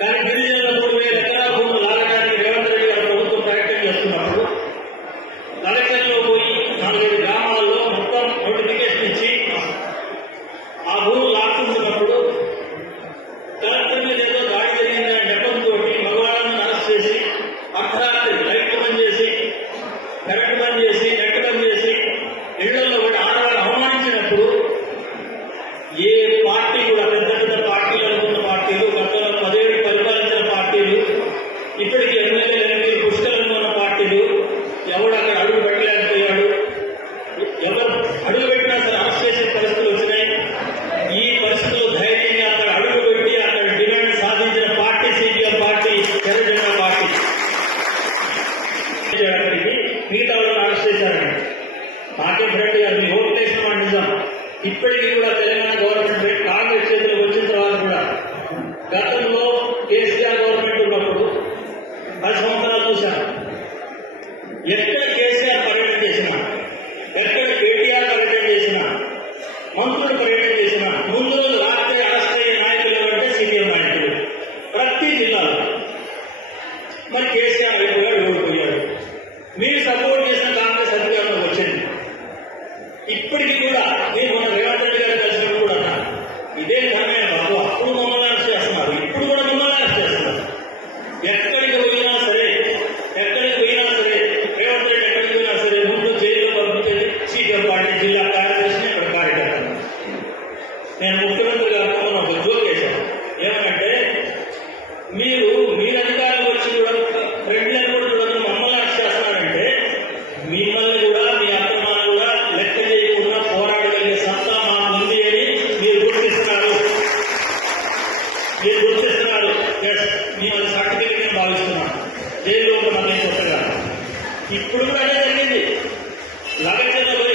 కానీ గిరిజనుల 3,000 ఎకరాల భూములు లాగడానికి రేవంత్ రెడ్డి గారు ప్రభుత్వం ప్రయత్నం చేస్తున్నప్పుడు కలెక్టర్లో పోయి 4-5 గ్రామాల్లో మొత్తం నోటిఫికేషన్ ఇచ్చి ఆ భూములు లాక్కుంటున్నప్పుడు కలెక్టర్ మీద ఏదో దాడి జరిగిందనే నెపంతో మగవాళ్ళను అరెస్ట్ చేసి అర్ధరాత్రి లైట్లు బంద్ చేసి కరెంట్ బంద్ చేసి నెట్ బంద్ చేసి ఇళ్లలో కూడా ఆడవాళ్ళు అవమానించినప్పుడు ఏ పార్టీ కూడా పెద్ద పెద్ద పార్టీలు అనుకున్న పార్టీలు గతంలో 10 ఏళ్ళు పరిపాలించిన పార్టీలు ఇప్పటికీ ఎమ్మెల్యేలు ఎంపీలు పుష్కలంగా ఉన్న పార్టీలు ఎవడు అక్కడ అడుగు పెట్టలేకపోయాడు. ఎవరు అడుగు పెట్టినా సరే అరెస్ట్ చేసే పరిస్థితులు వచ్చినాయి. ఈ పరిస్థితుల్లో ధైర్యంగా అక్కడ అడుగు పెట్టి అక్కడ డిమాండ్ సాధించిన party CPM party, Telangana party మిగతా వాళ్ళని అరెస్ట్ చేశారండి. నాకే ఫ్రెండ్ గారు మీ ఓట్ వేసిన మాట నిజం. ఇప్పటికీ కూడా తెలంగాణ గవర్నమెంట్ కాంగ్రెస్ చేతిలో వచ్చిన తర్వాత కూడా గతంలో కేసీఆర్ గవర్నమెంట్ ఉన్నప్పుడు 10 సంవత్సరాలు చూశాను. ఎక్కడ కేసీఆర్ పర్యటన చేసినా, ఎక్కడ కేటీఆర్ పర్యటన చేసినా, మంత్రులు పర్యటన చేసినా ముందు రోజు రాత్రి అరెస్ట్ అయ్యే నాయకులు ఎవరంటే సిపిఎం నాయకులు ప్రతి జిల్లాలో. మరి కేసీఆర్ అయిపోయాడు, ఓడిపోయాడు. మీరు సపోర్ట్ చేసిన కాంగ్రెస్ అధికారంలోకి వచ్చింది. ఇప్పటికీ కూడా నేను మన రేవంత్ రెడ్డి గారు కలిసినప్పుడు కూడా ఇదే ధర్మే బాబు, అప్పుడు మమ్మల్ని అరెస్ట్ చేస్తున్నారు, ఇప్పుడు కూడా మిమ్మల్ని అరెస్ట్ చేస్తున్నారు. ఎక్కడికి పోయినా సరే రేవంత్ రెడ్డి ఎక్కడికి పోయినా సరే ముందు జైల్లో పంపించేది సిపిఎం పార్టీ జిల్లా కార్యదర్శిని, ఇక్కడ కార్యకర్తలు. నేను ముఖ్యమంత్రి గారు ఒక జోక్ వేశాను. ఏమంటే మీరు అధికారులు వచ్చి కూడా రెడ్లను కూడా చూడదు మమ్మల్ని అరెస్ట్ చేస్తున్నారంటే మిమ్మల్ని కూడా మీ అక్రమాలు కూడా లెక్క చేయకుండా పోరాడగలిగే సత్తా మాకు ఉంది అని మీరు గుర్తిస్తున్నారు. మేము అది సర్టిఫికేట్ నేను భావిస్తున్నాను. జైల్లో ఉన్న కొత్తగా ఇప్పుడు కూడా అదే జరిగింది. లగచర్లలో